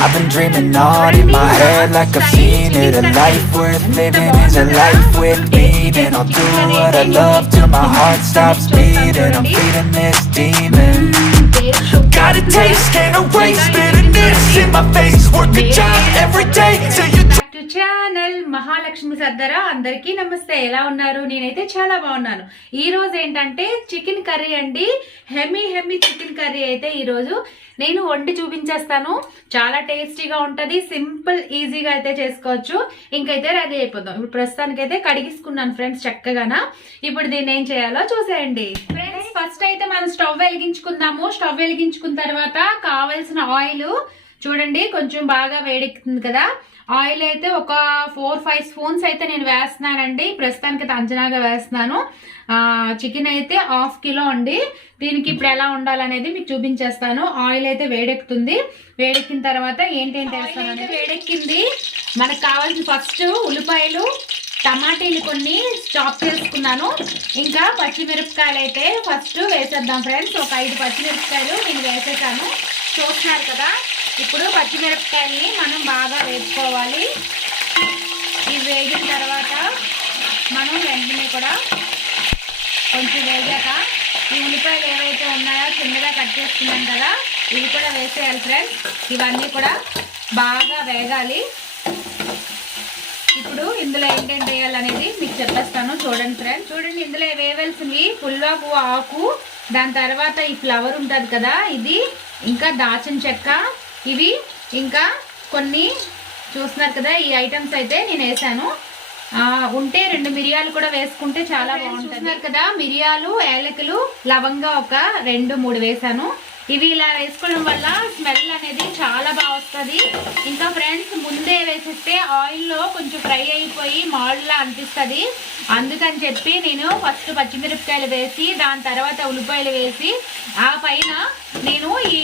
I've been dreaming on in my head like I've seen it. A life worth living is a life with meaning. I'll do what I love till my heart stops beating. I'm feeding this demon. Got a taste, can't erase bitterness in my face. Work a job every day till you channel Mahalakshmi సర్దర అందరికీ నమస్తే. ఎలా ఉన్నారు? నేనైతే చాలా బాగున్నాను. ఈ రోజు ఏంటంటే చికెన్ కర్రీ అండి. హెమీ చికెన్ కర్రీ అయితే ఈ రోజు నేను వండి చూపించేస్తాను. చాలా టేస్టీగా ఉంటది. సింపుల్ ఈజీగా అయితే చేసుకోవచ్చు. ఇంకైతే రెడీ అయిపోదాం. ఇప్పుడు ప్రస్తుతానికి అయితే కడిగిసుకున్నాను ఫ్రెండ్స్ చక్కగానా. ఇప్పుడు దీన్ని ఏం చేయాలో చూసేయండి ఫ్రెండ్స్. ఫస్ట్ అయితే మనం స్టవ్ వెలిగించుకుందాము. స్టవ్ వెలిగించుకున్న తర్వాత కావాల్సిన ఆయిల్ చూడండి కొంచెం బాగా వేడెక్కుతుంది కదా. ఆయిల్ అయితే ఒక 4-5 స్పూన్స్ అయితే నేను వేస్తున్నానండి. ప్రస్తుతానికి అయితే అంచనాగా వేస్తున్నాను. చికెన్ అయితే 1/2 కిలో అండి. దీనికి ఇప్పుడు ఎలా ఉండాలనేది మీకు చూపించేస్తాను. ఆయిల్ అయితే వేడెక్కుతుంది. వేడెక్కిన తర్వాత ఏంటేంటి వేస్తాను అనేది వేడెక్కింది. మనకు కావాల్సిన ఫస్ట్ ఉల్లిపాయలు టమాటీలు కొన్ని చాప్ చేసుకున్నాను. ఇంకా పచ్చిమిరపకాయలు అయితే ఫస్ట్ వేసేద్దాం ఫ్రెండ్స్. ఒక 5 పచ్చిమిరపకాయలు నేను వేసేసాను. చూస్తున్నారు కదా. ఇప్పుడు పచ్చిమిరపకాయల్ని మనం బాగా వేసుకోవాలి. ఇవి వేగిన తర్వాత మనం వెంటనే కూడా కొంచెం వేగాక ఈ ఉల్లిపాయలు ఏవైతే ఉన్నాయో చిన్నగా కట్ చేసుకున్నాం కదా ఇవి కూడా వేసేయాలి ఫ్రెండ్స్. ఇవన్నీ కూడా బాగా వేగాలి. ఇప్పుడు ఇందులో ఏంటేంటి వేయాలనేది మీకు చెప్పేస్తాను. చూడండి ఫ్రెండ్స్. చూడండి ఇందులో వేయవలసినవి పుల్లాకు ఆకు, దాని తర్వాత ఈ ఫ్లవర్ ఉంటుంది కదా ఇది, ఇంకా దాచిన చెక్క, ఇవి ఇంకా కొన్ని చూస్తున్నారు కదా ఈ ఐటమ్స్ అయితే నేను వేసాను. ఉంటే 2 మిరియాలు కూడా వేసుకుంటే చాలా బాగుంటుంది. చూస్తున్నారు కదా మిరియాలు, ఏలకులు, లవంగా ఒక 2-3 వేసాను. ఇవి ఇలా వేసుకోవడం వల్ల స్మెల్ అనేది చాలా బాగా వస్తుంది. ఇంకా ఫ్రెండ్స్ ముందే వేసేస్తే ఆయిల్లో కొంచెం ఫ్రై అయిపోయి మాడులా అనిపిస్తుంది. అందుకని చెప్పి నేను ఫస్ట్ పచ్చిమిరపకాయలు వేసి దాని తర్వాత ఉల్లిపాయలు వేసి ఆ పైన నేను ఈ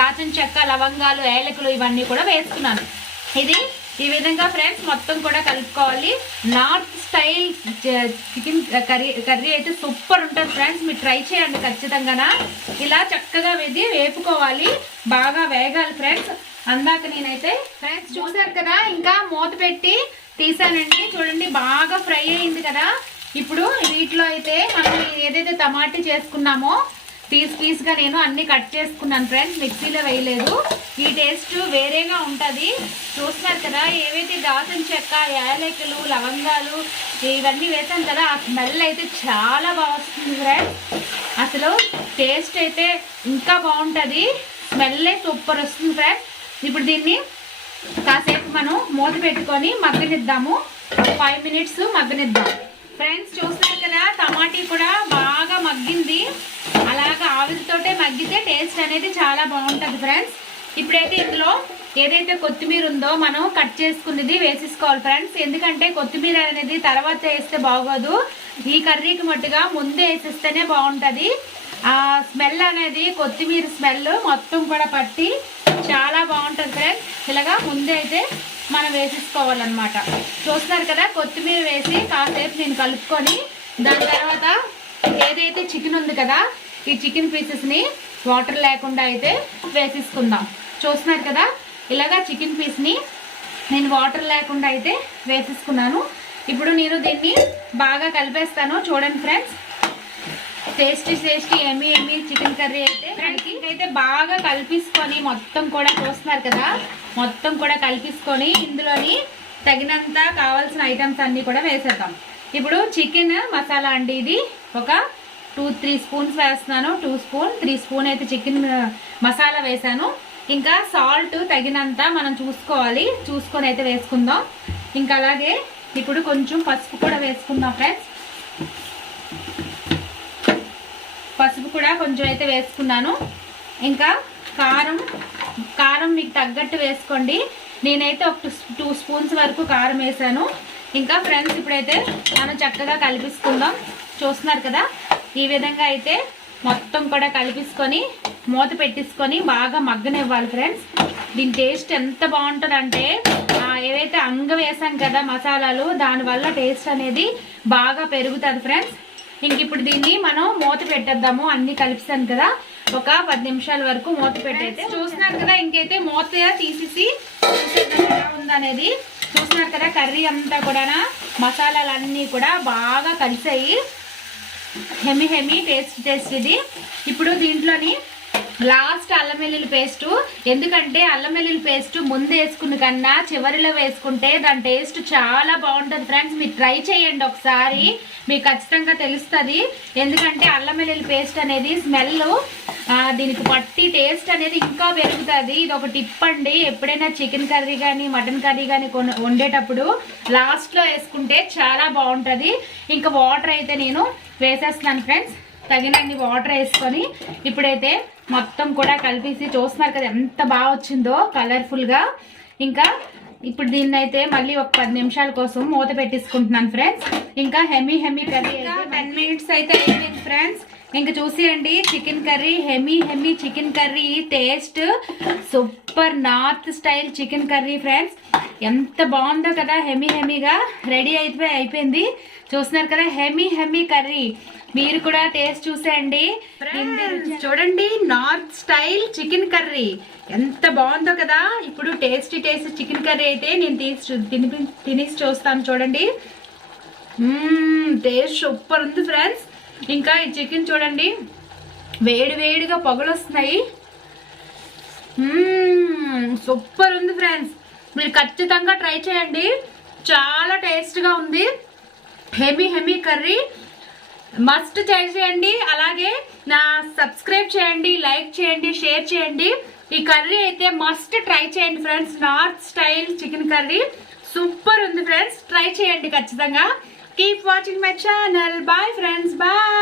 దాచిన చెక్క, లవంగాలు, ఏలకులు ఇవన్నీ కూడా వేసుకున్నాను. ఇది ఈ విధంగా ఫ్రెండ్స్ మొత్తం కూడా కలుపుకోవాలి. నార్త్ స్టైల్ చికెన్ కర్రీ అయితే సూపర్ ఉంటుంది ఫ్రెండ్స్. మీరు ట్రై చేయండి ఖచ్చితంగా. ఇలా చక్కగా వేపుకోవాలి. బాగా వేగాలి ఫ్రెండ్స్. అందాక నేనైతే ఫ్రెండ్స్ చూసారు కదా ఇంకా మూత పెట్టి తీసానండి. చూడండి బాగా ఫ్రై అయింది కదా. ఇప్పుడు వీటిలో అయితే మనం ఏదైతే టమాటీ చేసుకున్నామో పీస్గా నేను అన్ని కట్ చేసుకున్నాను ఫ్రెండ్స్. మిక్సీలో వేయలేదు. ఈ టేస్ట్ వేరేగా ఉంటుంది. చూస్తున్నారు కదా ఏవైతే దాచిన చెక్క, యాలకులు, లవంగాలు ఇవన్నీ వేసాను కదా ఆ స్మెల్ అయితే చాలా బాగా వస్తుంది ఫ్రెండ్స్. అసలు టేస్ట్ అయితే ఇంకా బాగుంటుంది. స్మెల్ సూపర్ వస్తుంది ఫ్రెండ్స్. ఇప్పుడు దీన్ని కాసేపు మనం మూత పెట్టుకొని మగ్గనిద్దాము. 5 మినిట్స్ మగ్గనిద్దాం ఫ్రెండ్స్. చూస్తున్నారు కదా టమాటీ కూడా బాగా మగ్గింది. అలాగా ఆవిరితోటే మగ్గితే టేస్ట్ అనేది చాలా బాగుంటుంది ఫ్రెండ్స్. ఇప్పుడైతే ఇందులో ఏదైతే కొత్తిమీర ఉందో మనం కట్ చేసుకున్నది వేసేసుకోవాలి ఫ్రెండ్స్. ఎందుకంటే కొత్తిమీర అనేది తర్వాత వేస్తే బాగోదు. ఈ కర్రీకి మట్టుగా ముందే వేసేస్తేనే బాగుంటుంది. ఆ స్మెల్ అనేది కొత్తిమీర స్మెల్ మొత్తం కూడా పట్టి చాలా బాగుంటుంది ఫ్రెండ్స్. ఇలాగా ముందే అయితే మనం వేసేసుకోవాలన్నమాట. చూస్తున్నారు కదా కొత్తిమీర వేసి కాసేపు నేను కలుపుకొని దాని తర్వాత ఏదైతే చికెన్ ఉంది కదా ఈ చికెన్ పీసెస్ని వాటర్ లేకుండా అయితే వేసేసుకుందాం. చూస్తున్నారు కదా ఇలాగా చికెన్ పీస్ని నేను వాటర్ లేకుండా అయితే వేసేసుకున్నాను. ఇప్పుడు నేను దీన్ని బాగా కలిపేస్తాను. చూడండి friends tasty Emmy chicken curry అయితే అయితే బాగా కలిపేసుకొని మొత్తం కూడా చూస్తున్నారు కదా మొత్తం కూడా కలిపేసుకొని ఇందులోని తగినంత కావాల్సిన ఐటమ్స్ అన్నీ కూడా వేసేద్దాం. ఇప్పుడు చికెన్ మసాలా అండి. ఇది ఒక 2-3 స్పూన్స్ వేస్తున్నాను. 2 స్పూన్ 3 స్పూన్ అయితే చికెన్ మసాలా వేసాను. ఇంకా సాల్ట్ తగినంత మనం చూసుకోవాలి. చూసుకొని అయితే వేసుకుందాం. ఇంకా అలాగే ఇప్పుడు కొంచెం పసుపు కూడా వేసుకుందాం ఫ్రెండ్స్. పసుపు కూడా కొంచెం అయితే వేసుకున్నాను. ఇంకా కారం మీకు తగ్గట్టు వేసుకోండి. నేనైతే ఒక 2 స్పూన్స్ వరకు కారం వేసాను. ఇంకా ఫ్రెండ్స్ ఇప్పుడైతే మనం చక్కగా కలిపేసుకుందాం. చూస్తున్నారు కదా ఈ విధంగా అయితే మొత్తం కూడా కలిపేసుకొని మూత పెట్టేసుకొని బాగా మగ్గనివ్వాలి ఫ్రెండ్స్. దీని టేస్ట్ ఎంత బాగుంటుందంటే ఏవైతే వేసాం కదా మసాలాలు దానివల్ల టేస్ట్ అనేది బాగా పెరుగుతుంది ఫ్రెండ్స్. ఇంక ఇప్పుడు దీన్ని మనం మూత పెట్టేద్దాము. అన్ని కలిపిస్తాను కదా ఒక 10 నిమిషాల వరకు మూత పెట్టయితే చూస్తున్నారు కదా. ఇంకైతే మూత తీసేసి చూసేద్దాం ఎలా ఉందనేది. చూస్తున్నారు కదా కర్రీ అంతా కూడా మసాలాలన్నీ కూడా బాగా కలిసాయి. హెమీ టేస్ట్ ఇది. ఇప్పుడు దీంట్లోని లాస్ట్ అల్లం వెల్లుల్లి పేస్టు, ఎందుకంటే అల్లం వెల్లుల్లి పేస్ట్ ముందు వేసుకున్న కన్నా చివరిలో వేసుకుంటే దాని టేస్ట్ చాలా బాగుంటుంది ఫ్రెండ్స్. మీరు ట్రై చేయండి ఒకసారి, మీకు ఖచ్చితంగా తెలుస్తుంది. ఎందుకంటే అల్లం వెల్లుల్లి పేస్ట్ అనేది స్మెల్ దీనికి పట్టి టేస్ట్ అనేది ఇంకా పెరుగుతుంది. ఇది ఒక టిప్ అండి. ఎప్పుడైనా చికెన్ కర్రీ కానీ మటన్ కర్రీ కానీ వండేటప్పుడు లాస్ట్లో వేసుకుంటే చాలా బాగుంటుంది. ఇంకా వాటర్ అయితే నేను వేసేస్తున్నాను ఫ్రెండ్స్. తగినన్ని వాటర్ వేసుకొని ఇప్పుడైతే మొత్తం కూడా కలిపేసి చూస్తున్నారు కదా ఎంత బాగా వచ్చిందో కలర్ఫుల్గా. ఇంకా ఇప్పుడు దీన్ని అయితే మళ్ళీ ఒక 10 నిమిషాల కోసం మూత పెట్టేసుకుంటున్నాను ఫ్రెండ్స్. ఇంకా హెమీ కర్రీ 10 మినిట్స్ అయితే అయిపోయింది ఫ్రెండ్స్. ఇంకా చూసేయండి chicken curry, hemi chicken curry taste super north style chicken curry friends. ఎంత బాగుందో కదా. హెమీగా రెడీ అయిపోయింది. చూస్తున్నారు కదా హెమీ కర్రీ. మీరు కూడా టేస్ట్ చూసేయండి. చూడండి నార్త్ స్టైల్ చికెన్ కర్రీ ఎంత బాగుందో కదా. ఇప్పుడు టేస్టీ చికెన్ కర్రీ అయితే నేను తినేసి చూస్తాను. చూడండి టేస్ట్ సూపర్ ఉంది ఫ్రెండ్స్. ఇంకా ఈ చికెన్ చూడండి వేడిగా పొగలు వస్తున్నాయి. సూపర్ ఉంది ఫ్రెండ్స్. మీరు ఖచ్చితంగా ట్రై చేయండి, చాలా టేస్ట్గా ఉంది. హెమీ కర్రీ మస్ట్ ట్రై చేయండి. అలాగే నా సబ్స్క్రైబ్ చేయండి, లైక్ చేయండి, షేర్ చేయండి. ఈ కర్రీ అయితే మస్ట్ ట్రై చేయండి friends. North style chicken curry super ఉంది ఫ్రెండ్స్. ట్రై చేయండి ఖచ్చితంగా. Keep watching my channel. Bye friends, bye.